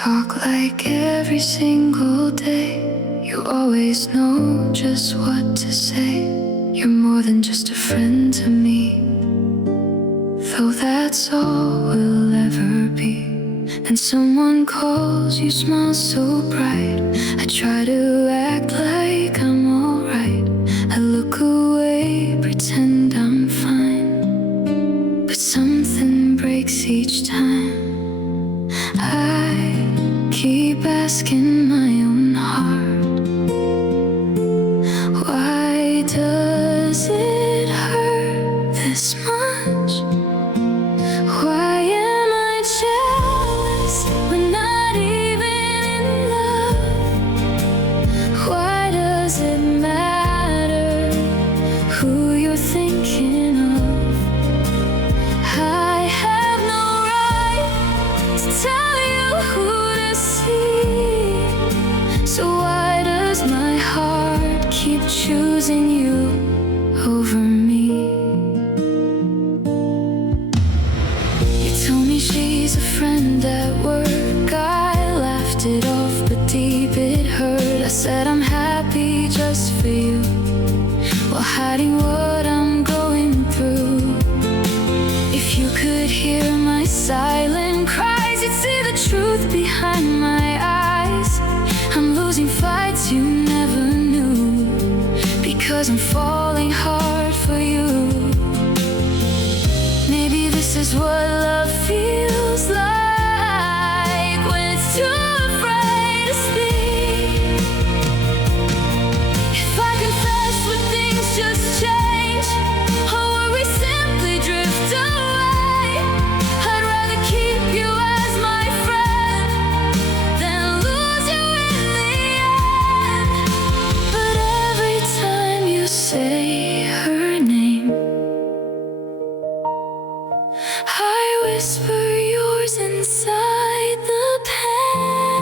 talk like every single day. You always know just what to say. You're more than just a friend to me, though that's all we'll ever be. And someone calls, you smile so bright. I try to act like I'm alright. I look away, pretend I'm fine, but something breaks each time. I keep asking my own heart, why does it hurt this much? Why am I jealous when not even in love? Why does it matter who you're thinking of? I have no right to tell you who to see. So why does my heart keep choosing you over me? You told me she's a friend at work. I laughed it off, but deep it hurt. I said I'm happy just for you, while hiding what I'm going through. If you could hear my silent cries, you'd see the truth behind my eyes. I'm losing fights you never knew, because I'm falling hard for you. Maybe this is what love feels like, when it's too afraid to speak. If I confess, would things just change, or would we simply drift away? I'd rather keep you as my friend than lose you in the end. But every time you say her name, I whisper yours inside the pain.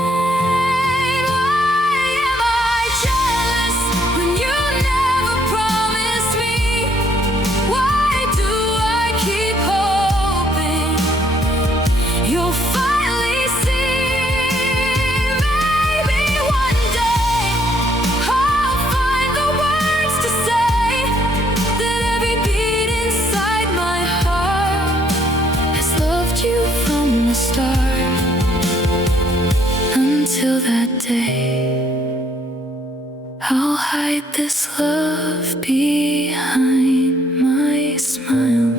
Why am I jealous when you never promised me? Why do I keep hoping you'll finally see? Maybe one day I'll find the words to say that every beat inside my heart has loved you from the start. Until that day, I'll hide this love behind my smile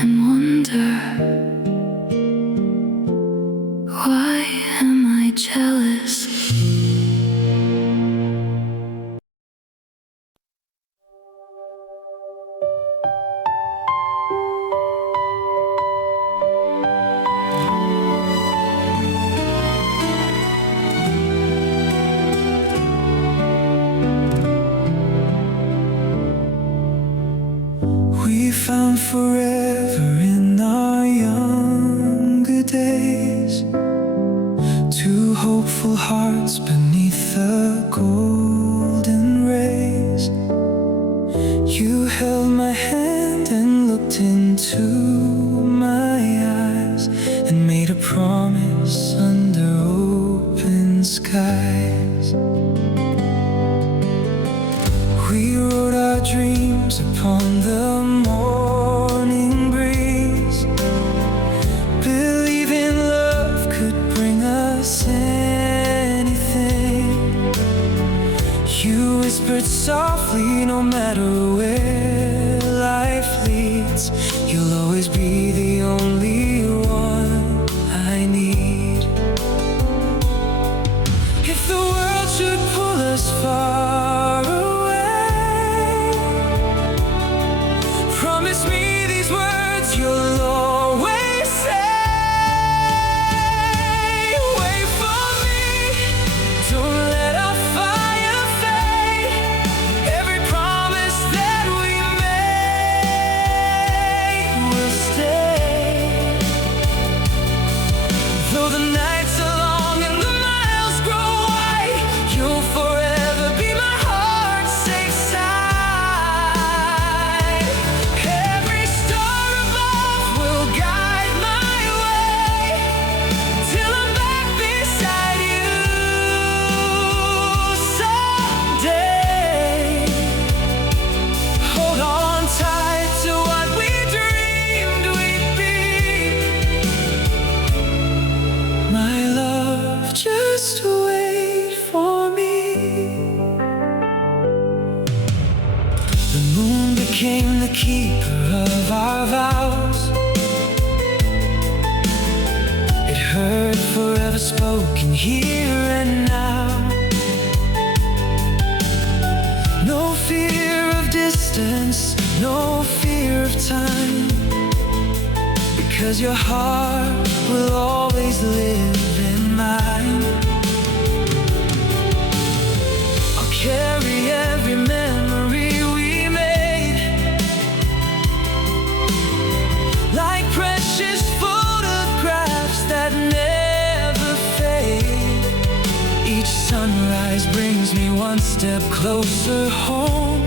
and wonder, why am I jealous? We found forever in our younger days, two hopeful hearts beneath the golden rays. You held my hand and looked into my eyes, and made a promise under open skies. We wrote our dreams upon the morning breeze, believing love could bring us anything. spoken here and now. No fear of distance, no fear of time, because your heart will always live in mine. I'll carry every memory we made, like precious photographs that never fade. Each sunrise brings me one step closer home.